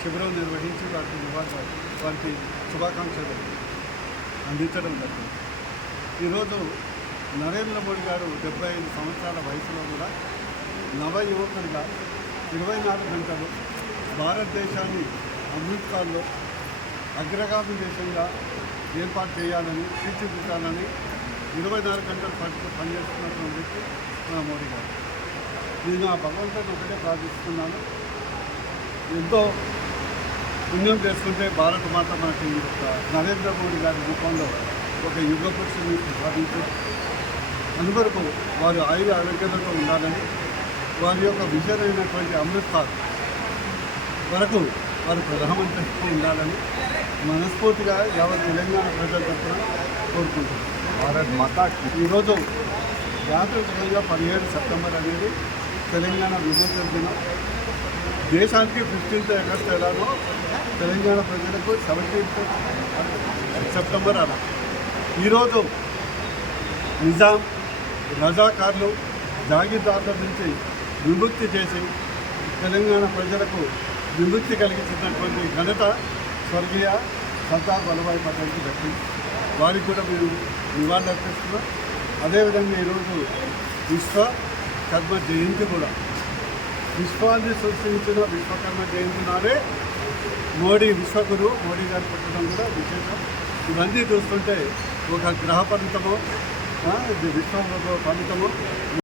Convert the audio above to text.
శిబిరం నిర్వహించి వారికి శుభాకాంక్షలు అందించడం జరిగింది. ఈరోజు నరేంద్ర మోడీ గారు 75 సంవత్సరాల వయసులో కూడా నవ యువకుడిగా 24 గంటలు భారతదేశాన్ని అమృత్సర్లో అగ్రగామి దేశంగా ఏర్పాటు చేయాలని తీర్చిదిద్దాలని 24 గంటలు పనిచేస్తున్నటువంటి వ్యక్తి మన మోడీ గారు. నేను ఆ భగవంతుని ఒకటే ప్రార్థిస్తున్నాను, ఎంతో పుణ్యం చేసుకుంటే భారత మాత మనకి నరేంద్ర మోడీ గారి రూపంలో ఒక యుగ పురుషుని సాధించి అందువరకు వారు ఆయుర ఆరోగ్యాలతో ఉండాలని, వారి యొక్క విజన్ అయినటువంటి అమృత్సర్ వరకు వారు ప్రధానమంత్రి ఉండాలని మనస్ఫూర్తిగా యావత్ తెలంగాణ ప్రజల తరఫున కోరుకుంటున్నారు. భారత్ మాతా ఈరోజు యాత్రికంగా 17 సెప్టెంబర్ అనేది తెలంగాణ విమోచన దినం. దేశానికి 15th ఆగస్టు ఎలాగో తెలంగాణ ప్రజలకు 17th సెప్టెంబర్ అలా. ఈరోజు నిజాం రజాకార్లు జాగీర్దారుల నుంచి విముక్తి చేసి తెలంగాణ ప్రజలకు విముక్తి కలిగించినటువంటి ఘనత స్వర్గీయ సర్దార్ వల్లభాయ్ పటేల్కి దక్కింది. వారికి కూడా మేము నివాళులు అర్పిస్తున్నాం. అదేవిధంగా ఈరోజు విశ్వకర్మ జయంతి కూడా, విశ్వాన్ని సృష్టించిన విశ్వకర్మ జయంతి నాడే విశ్వగురు మోడీ గారు పుట్టడం కూడా విశేషం. ఇవన్నీ చూస్తుంటే ఒక గ్రహ ఫలితమో విశ్వ ఫలితమో